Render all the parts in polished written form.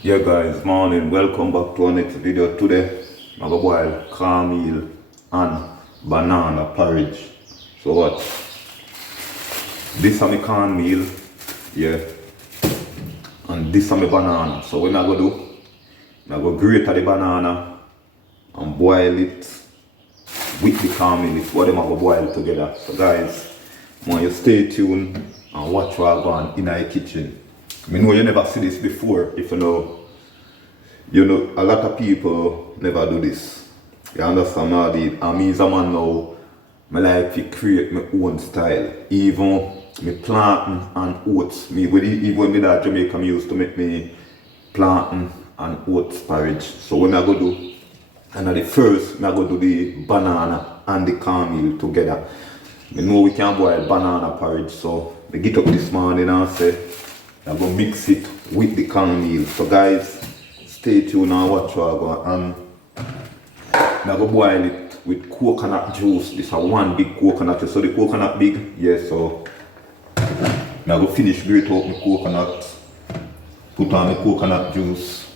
Yeah guys, morning, welcome back to our next video. Today I'm gonna boil cornmeal and banana porridge. So what? This is my cornmeal, yeah, and this is my banana. So what I'm gonna do, I'm gonna grate the banana and boil it with the cornmeal. It's what I'm gonna boil together. So guys, I want you stay tuned and watch what I go on in the kitchen. I know you never see this before. If you know, a lot of people never do this. You understand how I and me as a man now, I like to create my own style. Even me planting and oats. Even when me that Jamaica, I used to make me planting and oats porridge. So what I go do, and at the first, I go do the banana and the cornmeal together. I know we can boil banana porridge, so I get up this morning and say, I'm going to mix it with the cornmeal. So guys, stay tuned and watch what I go. I'm going to boil it with coconut juice. This is one big coconut. So the coconut big, yeah, so I'm going to finish grate out my coconut, put on the coconut juice,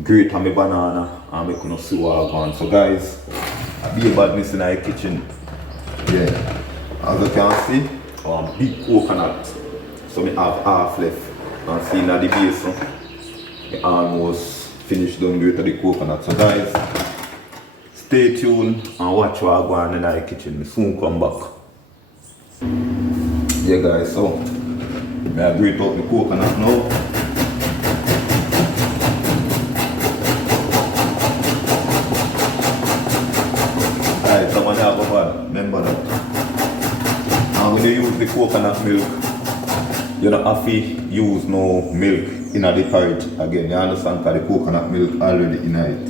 grate on my banana, and I'm going to see what I go on. So guys, I be a badness in the kitchen. Yeah, as you can see, big coconut. So I have half left. And see now the base, I almost finished down with the coconut. So guys, stay tuned and watch what I go on in the kitchen. I soon come back. Yeah guys, so I grate out the coconut now. Alright, someone have a bad, remember that. I'm going to use the coconut milk. You don't have to use no milk in the porridge again. You understand? Because the coconut milk already in it.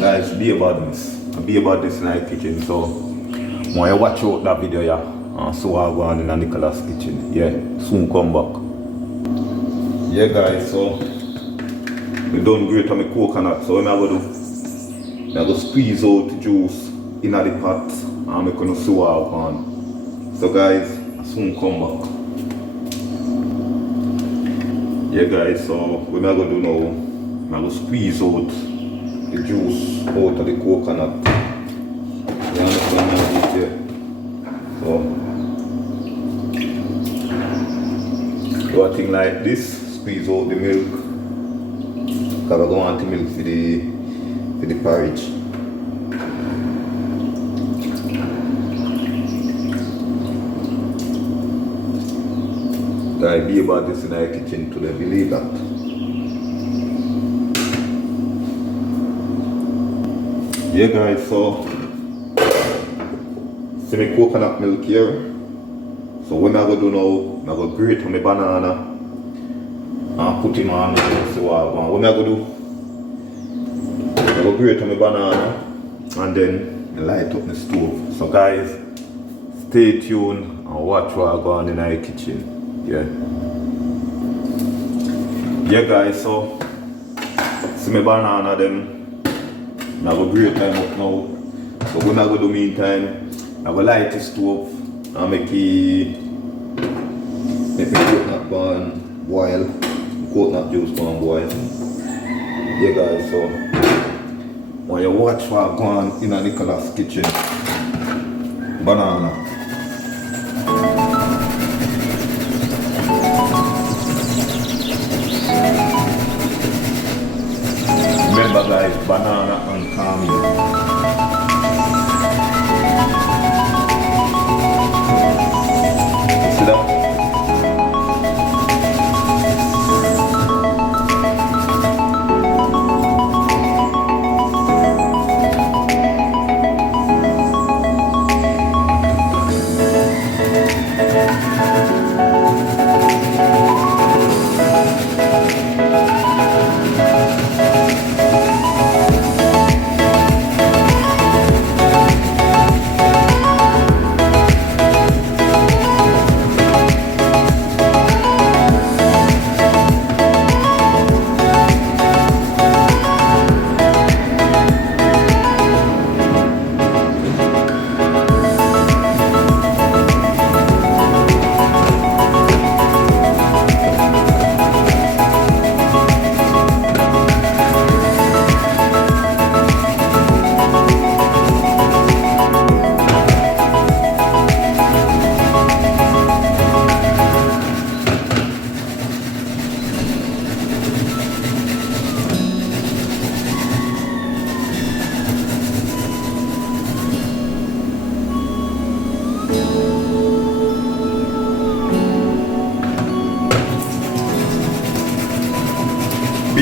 Guys, be about this. Be about this in the kitchen. So when you watch out that video, yeah, so I go on in Nicholas' kitchen. Yeah, soon come back. Yeah guys, so we done grate on my coconut. So what I'm going to do, I'm going to squeeze out the juice in the pot and I'm going to see what I go on. So guys, I soon come back. Yeah guys, so what I'm going to do now, I'm going to squeeze out the juice out of the coconut. You understand how it is? So do a thing like this. Squeeze out the milk because I don't want the milk for the porridge. Guys, be about this in our kitchen today, believe that. Yeah guys, so see my coconut milk here. So what I'm going to do now, I'm going to grate on my banana and put him on the wall. What I'm going to do, I'm going to grate on my banana and then light up the stove. So guys, stay tuned and watch what I go on in the kitchen. Yeah guys, so see my banana them, I'm going to grate them up now. So what I'm going to do meantime, I'm going to light the stove and make the coconut go boil. Coconut juice go and boil. Yeah guys, so when you watch what go on in a Nicholas' kitchen, banana. Remember guys, banana and cornmeal. See that?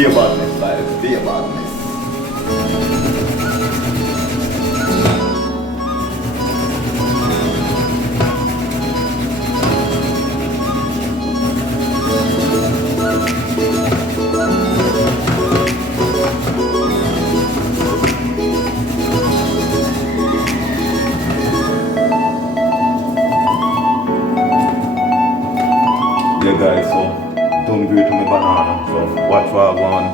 Be a badness, guys. Be a badness. Yeah guys, so don't agree to my banana. So watch what I want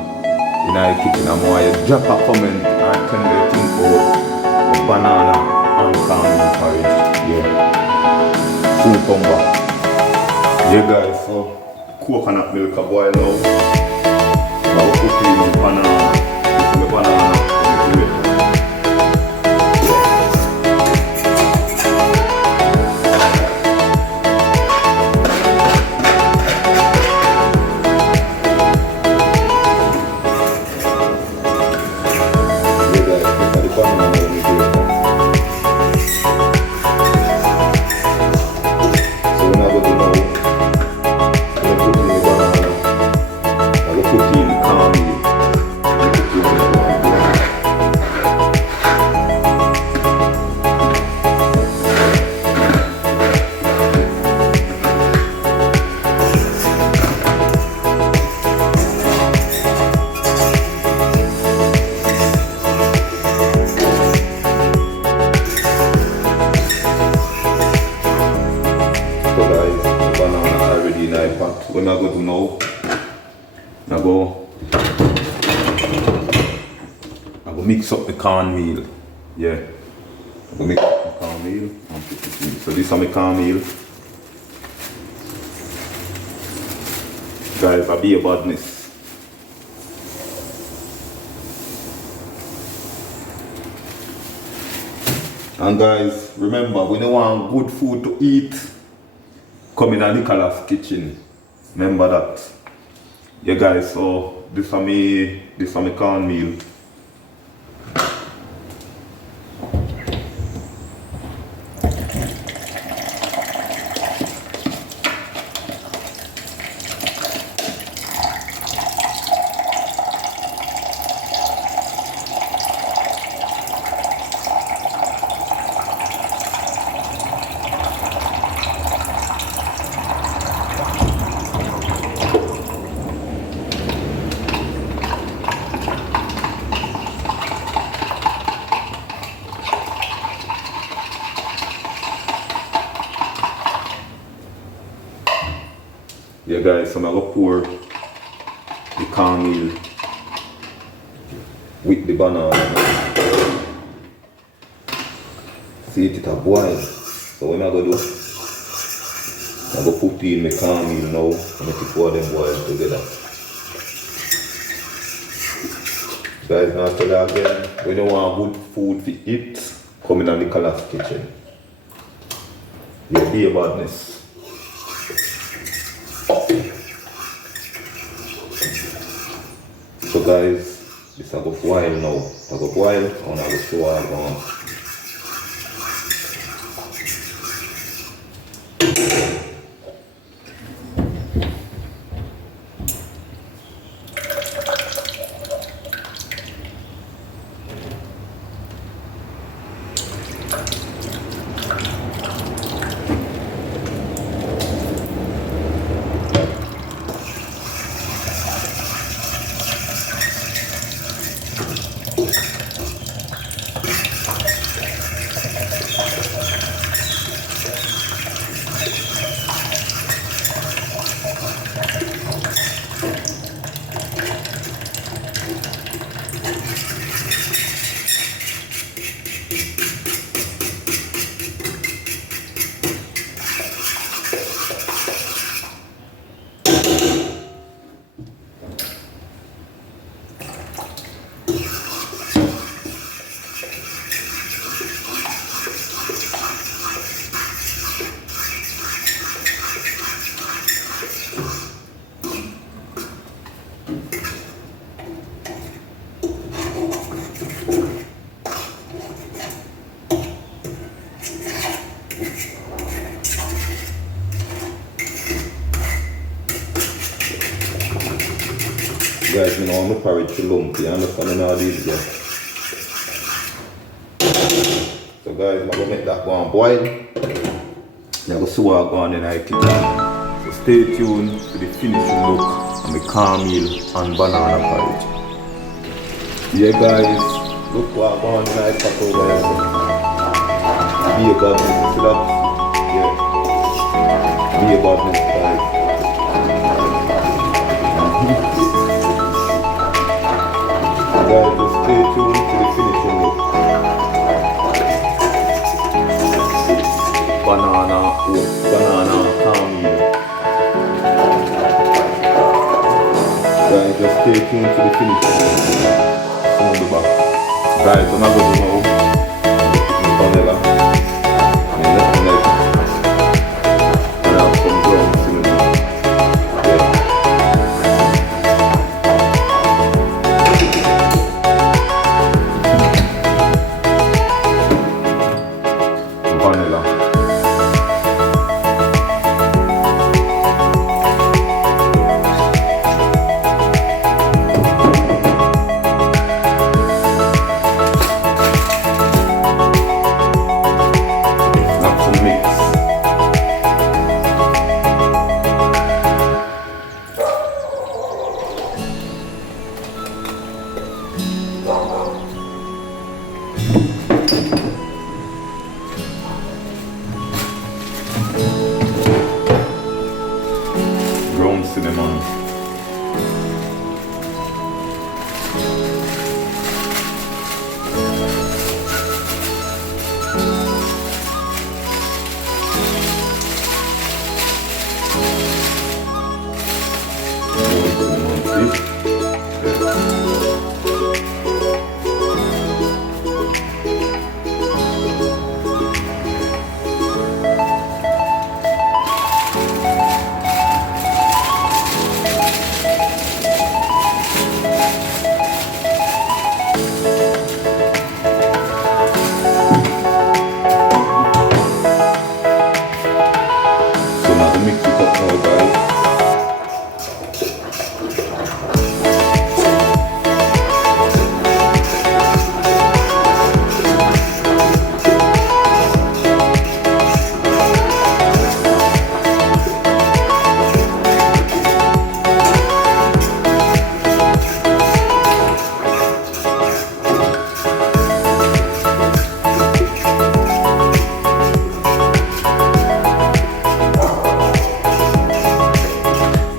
in the kitchen. I'm going to drop a comment and tell me the thing about the banana and cornmeal porridge. Yeah. Soon come back. Yeah guys, so coconut milk a boil now. I'll put in the banana. This is my banana. Great. What I'm going to do now, I go mix up the cornmeal. Yeah, I go mix up the cornmeal and put it in. So this is my cornmeal. Guys, I be a badness. And guys, remember, when you want good food to eat, come in a Nicholas kitchen. Remember that. Yeah guys, so this is my cornmeal. Yeah guys, so I'm going to pour the cornmeal with the banana. See it a boil. So what I'm going to do, I'm going to put in my cornmeal now and make it pour them boil together. Guys, now tell you again, when you want good food to eat, come in the Nicholas kitchen. Yeah, be a badness. So guys, this I go boil now. I go boil and I go show all guys, you know, I'm a porridge to lumpy. You understand how these go? So guys, I'm gonna make that go and boil. You're gonna see what I'm going in the kitchen. So stay tuned to the finishing look of my cornmeal and banana porridge. Yeah guys, look what I'm going in the pot over here. Be a badness, see that? Yeah. Be a badness guys. Guys, just stay tuned to the finishing look. Banana cornmeal. Guys, just stay tuned to the finishing look. On the back. Guys, I'm not going to know. Vanilla. And that's like. And I have some ground cinnamon. Yeah. Vanilla. Ground cinnamon.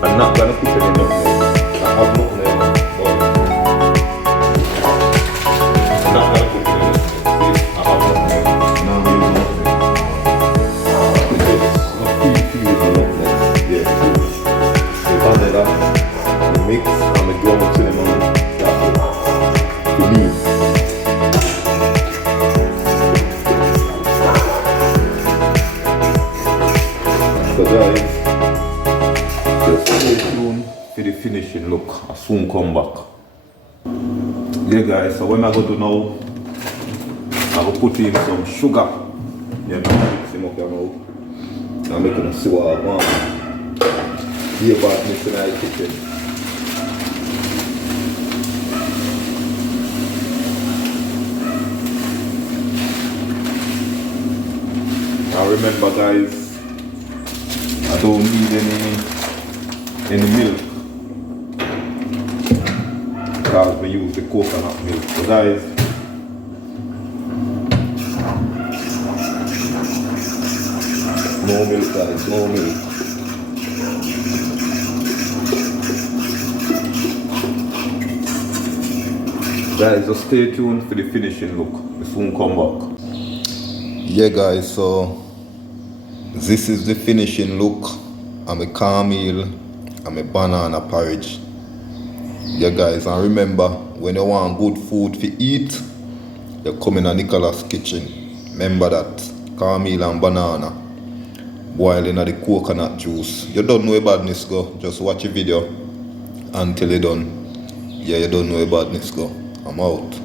I'm not gonna put any nutmeg. I have nutmeg, but I'm not gonna put any nutmeg. See, I have nutmeg. Now I'm using nutmeg. Because I feel the nutmeg. Yeah. The vanilla, the mix, and the ground cinnamon. That's it. To me. So guys, stay tuned for the finishing look. I soon come back. Yeah guys, so what I'm going to do now, I will put in some sugar. Yeah, I'm going to mix him up here now. I'm going to see what I want. Be about mixing the kitchen. Now remember guys, I don't need any milk because we use the coconut milk. So guys, no milk guys, no milk. Guys, just stay tuned for the finishing look. We soon come back. Yeah guys, so this is the finishing look. I'm a cornmeal, I'm a banana porridge. Yeah guys, and remember, when you want good food to eat, you come in a Nicholas kitchen. Remember that, cornmeal and banana, boiling at the coconut juice. You don't know where badness go, just watch the video until you're done. Yeah, you don't know where badness go. I'm out.